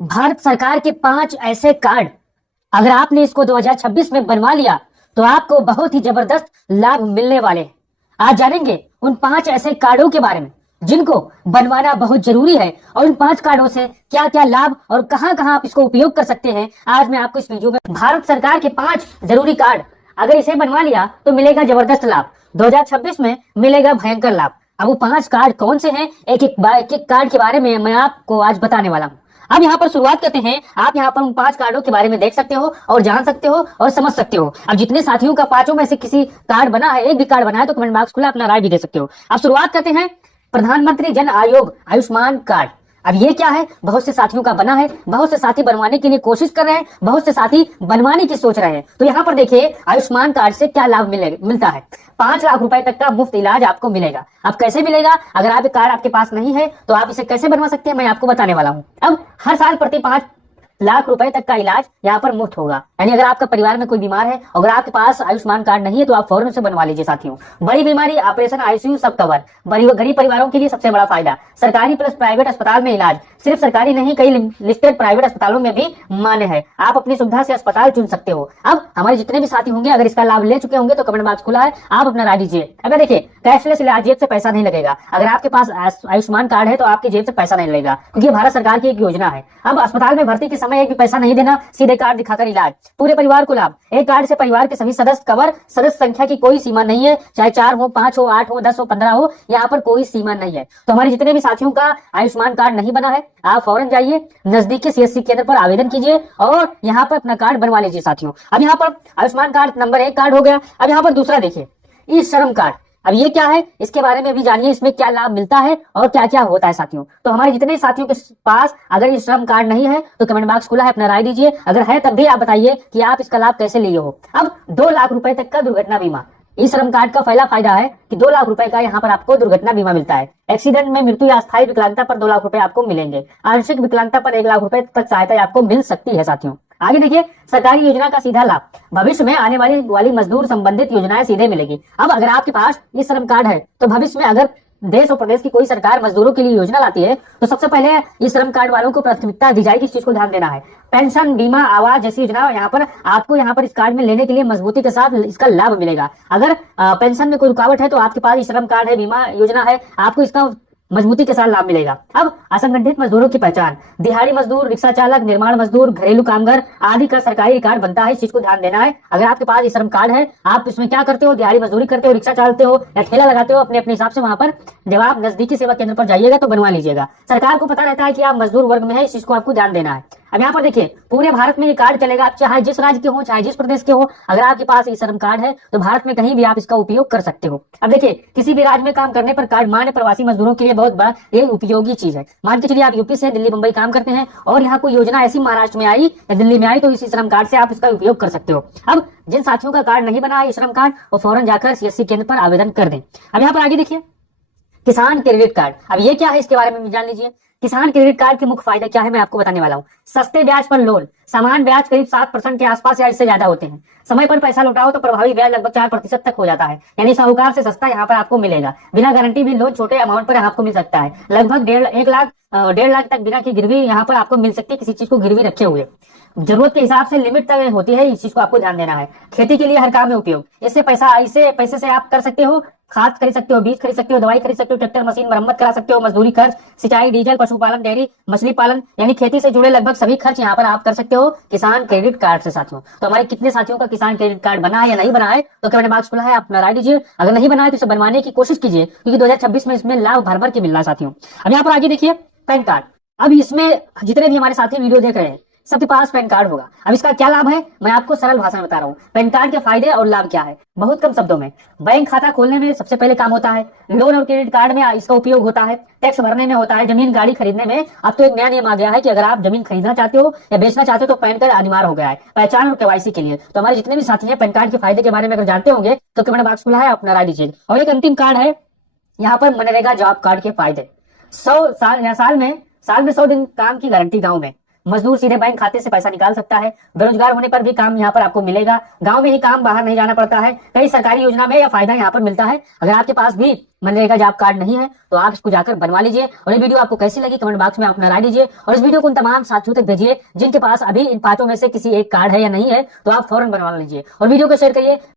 भारत सरकार के 5 ऐसे कार्ड, अगर आपने इसको 2026 में बनवा लिया तो आपको बहुत ही जबरदस्त लाभ मिलने वाले हैं। आज जानेंगे उन 5 ऐसे कार्डों के बारे में जिनको बनवाना बहुत जरूरी है और उन 5 कार्डों से क्या क्या लाभ और कहां कहां आप इसको उपयोग कर सकते हैं। आज मैं आपको इस वीडियो में भारत सरकार के 5 जरूरी कार्ड, अगर इसे बनवा लिया तो मिलेगा जबरदस्त लाभ, 2026 में मिलेगा भयंकर लाभ। अब वो 5 कार्ड कौन से हैं, एक एक कार्ड के बारे में मैं आपको आज बताने वाला हूँ। अब यहाँ पर शुरुआत करते हैं। आप यहाँ पर उन 5 कार्डों के बारे में देख सकते हो और जान सकते हो और समझ सकते हो। अब जितने साथियों का 5 में से किसी कार्ड बना है, एक भी कार्ड बना है, तो कमेंट बॉक्स खुला, अपना राय भी दे सकते हो। अब शुरुआत करते हैं प्रधानमंत्री जन आयोग आयुष्मान कार्ड। अब ये क्या है? बहुत से साथियों का बना है, बहुत से साथी बनवाने के लिए कोशिश कर रहे हैं, बहुत से साथी बनवाने की सोच रहे हैं। तो यहाँ पर देखिए आयुष्मान कार्ड से क्या लाभ मिलता है। 5 लाख रुपए तक का मुफ्त इलाज आपको मिलेगा। अब कैसे मिलेगा? अगर आप कार्ड आपके पास नहीं है तो आप इसे कैसे बनवा सकते हैं, मैं आपको बताने वाला हूँ। अब हर साल प्रति 5 लाख रुपए तक का इलाज यहाँ पर मुफ्त होगा। यानी अगर आपका परिवार में कोई बीमार है, अगर आपके पास आयुष्मान कार्ड नहीं है तो आप फौरन उसे बनवा लीजिए साथियों। बड़ी बीमारी, ऑपरेशन, आईसीयू सब कवर। गरीब परिवारों के लिए सबसे बड़ा फायदा, सरकारी प्लस प्राइवेट अस्पताल में इलाज। सिर्फ सरकारी नहीं, कई लिस्टेड प्राइवेट अस्पतालों में भी मान्य है। आप अपनी सुविधा से अस्पताल चुन सकते हो। अब हमारे जितने भी साथी होंगे अगर इसका लाभ ले चुके होंगे तो कमेंट बॉक्स खुला है, आप अपना राय दीजिए। अगर देखिए कैशलेस इलाज, जेब से पैसा नहीं लगेगा। अगर आपके पास आयुष्मान कार्ड है तो आपकी जेब से पैसा नहीं लगेगा, क्योंकि भारत सरकार की एक योजना है। अब अस्पताल में भर्ती के समय एक भी पैसा नहीं देना, सीधे कार्ड दिखाकर इलाज, पूरे परिवार को लाभ। एक कार्ड से परिवार के सभी सदस्य कवर। सदस्य संख्या की कोई सीमा नहीं है, चाहे 4 हो, 5 हो, 8 हो, 10 हो, 15 हो, यहाँ पर कोई सीमा नहीं है। तो हमारे जितने भी साथियों का आयुष्मान कार्ड नहीं बना है, आप फौरन जाइए नजदीकी सीएससी केंद्र पर आवेदन कीजिए और यहाँ पर अपना कार्ड बनवा लीजिए साथियों। अब यहाँ पर आयुष्मान कार्ड नंबर 1 कार्ड हो गया। अब यहाँ पर दूसरा देखिए, ई श्रम कार्ड। अब ये क्या है, इसके बारे में भी जानिए, इसमें क्या लाभ मिलता है और क्या क्या होता है साथियों। तो हमारे जितने साथियों के पास अगर ये श्रम कार्ड नहीं है तो कमेंट बॉक्स खुला है, अपना राय दीजिए। अगर है तब भी आप बताइए कि आप इसका लाभ कैसे लिए हो। अब 2 लाख रुपए तक का दुर्घटना बीमा। इस श्रम कार्ड का पहला फायदा है कि 2 लाख रुपए का यहाँ पर आपको दुर्घटना बीमा मिलता है। एक्सीडेंट में मृत्यु या अस्थायी विकलांगता पर 2 लाख रुपए आपको मिलेंगे। आंशिक विकलांगता पर 1 लाख रुपए तक सहायता आपको मिल सकती है साथियों। आगे देखिए सरकारी योजना का सीधा लाभ, भविष्य में आने वाली मजदूर संबंधित योजनाएं सीधे मिलेगी। अब अगर आपके पास ये श्रम कार्ड है तो भविष्य में अगर देश और प्रदेश की कोई सरकार मजदूरों के लिए योजना लाती है तो सबसे पहले इस श्रम कार्ड वालों को प्राथमिकता दी जाएगी। इस चीज को ध्यान देना है। पेंशन, बीमा, आवास जैसी योजना यहाँ पर आपको यहाँ पर इस कार्ड में लेने के लिए मजबूती के साथ इसका लाभ मिलेगा। अगर पेंशन में कोई रुकावट है तो आपके पास श्रम कार्ड है, बीमा योजना है, आपको इसका मजबूती के साथ लाभ मिलेगा। अब असंगठित मजदूरों की पहचान, दिहाड़ी मजदूर, रिक्शा चालक, निर्माण मजदूर, घरेलू कामगार आदि का सरकारी रिकॉर्ड बनता है। इस चीज को ध्यान देना है। अगर आपके पास ये श्रम कार्ड है, आप इसमें क्या करते हो, दिहाड़ी मजदूरी करते हो, रिक्शा चलाते हो या ठेला लगाते हो, अपने अपने हिसाब से वहां पर जब आप नजदीकी सेवा केंद्र पर जाइएगा तो बनवा लीजिएगा। सरकार को पता रहता है कि आप मजदूर वर्ग में है, इस चीज को आपको ध्यान देना है। अब यहाँ पर देखिए पूरे भारत में ये कार्ड चलेगा, चाहे जिस राज्य के हो, चाहे जिस प्रदेश के हो। अगर आपके पास ये श्रम कार्ड है तो भारत में कहीं भी आप इसका उपयोग कर सकते हो। अब देखिए किसी भी राज्य में काम करने पर कार्ड मान्य प्रवासी मजदूरों के लिए बहुत बड़ा ये उपयोगी चीज है। मान के चलिए आप यूपी से दिल्ली, मुंबई काम करते हैं और यहाँ कोई योजना ऐसी महाराष्ट्र में आई या दिल्ली में आई तो इसी श्रम कार्ड से आप इसका उपयोग कर सकते हो। अब जिन साथियों का कार्ड नहीं बना है श्रम कार्ड, वो फौरन जाकर सीएससी केंद्र पर आवेदन कर दें। अब यहाँ पर आगे देखिए किसान क्रेडिट कार्ड। अब ये क्या है, इसके बारे में भी जान लीजिए। किसान क्रेडिट कार्ड के मुख्य फायदे क्या है, मैं आपको बताने वाला हूँ। सस्ते ब्याज पर लोन, सामान्य ब्याज करीब 7% के आसपास या इससे ज्यादा होते हैं। समय पर पैसा लौटाओ तो प्रभावी ब्याज लगभग 4% तक हो जाता है, यानी साहूकार से सस्ता यहाँ पर आपको मिलेगा। बिना गारंटी भी लोन छोटे अमाउंट पर आपको मिल सकता है। लगभग 1.5 लाख तक बिना की गिरवी यहाँ पर आपको मिल सकती है, किसी चीज को गिरवी रखे हुए। जरूरत के हिसाब से लिमिट तक होती है, इस चीज को आपको ध्यान देना है। खेती के लिए हर काम में उपयोग, इससे पैसे से आप कर सकते हो, खाद खरीद सकते हो, बीज खरीद सकते हो, दवाई खरीद सकते हो, ट्रैक्टर मशीन मरम्मत करा सकते हो, मजदूरी खर्च, सिंचाई, डीजल, पशुपालन, डेयरी, मछली पालन, यानी खेती से जुड़े लगभग सभी खर्च यहाँ पर आप कर सकते हो किसान क्रेडिट कार्ड से साथियों। तो हमारे कितने साथियों का किसान क्रेडिट कार्ड बना है या नहीं बना है तो कमेंट बॉक्स खुला है, आप अपना राय दीजिए। अगर नहीं बना है तो इसे बनवाने की कोशिश कीजिए, क्योंकि 2026 में इसमें लाभ भर भर के मिल रहा है साथियों। अब यहाँ पर आगे देखिए पैन कार्ड। अब इसमें जितने भी हमारे साथी वीडियो देख रहे हैं सबके पास पैन कार्ड होगा। अब इसका क्या लाभ है मैं आपको सरल भाषा में बता रहा हूँ। पैन कार्ड के फायदे और लाभ क्या है, बहुत कम शब्दों में। बैंक खाता खोलने में सबसे पहले काम होता है। लोन और क्रेडिट कार्ड में इसका उपयोग होता है। टैक्स भरने में होता है। जमीन गाड़ी खरीदने में अब तो एक नया नियम आ गया है कि अगर आप जमीन खरीदना चाहते हो या बेचना चाहते हो तो पैन कार्ड अनिवार्य हो गया है, पहचान और केवाईसी के लिए। तो हमारे जितने भी साथी हैं पैन कार्ड के फायदे के बारे में अगर जानते होंगे तो कमेंट बॉक्स खुला है, अपना राय दीजिए। और एक अंतिम कार्ड है यहाँ पर मनरेगा जॉब कार्ड के फायदे। साल में 100 दिन काम की गारंटी गाँव में, मजदूर सीधे बैंक खाते से पैसा निकाल सकता है। बेरोजगार होने पर भी काम यहाँ पर आपको मिलेगा। गांव में ही काम, बाहर नहीं जाना पड़ता है। कई सरकारी योजना में यह फायदा यहाँ पर मिलता है। अगर आपके पास भी मनरेगा जॉब कार्ड नहीं है तो आप इसको जाकर बनवा लीजिए। और ये वीडियो आपको कैसी लगी कमेंट बॉक्स में आप अपना राय दीजिए और इस वीडियो को उन तमाम साथियों तक भेजिए जिनके पास अभी इन पांचों में से किसी एक कार्ड है या नहीं है, तो आप फौरन बनवा लीजिए और वीडियो को शेयर करिए।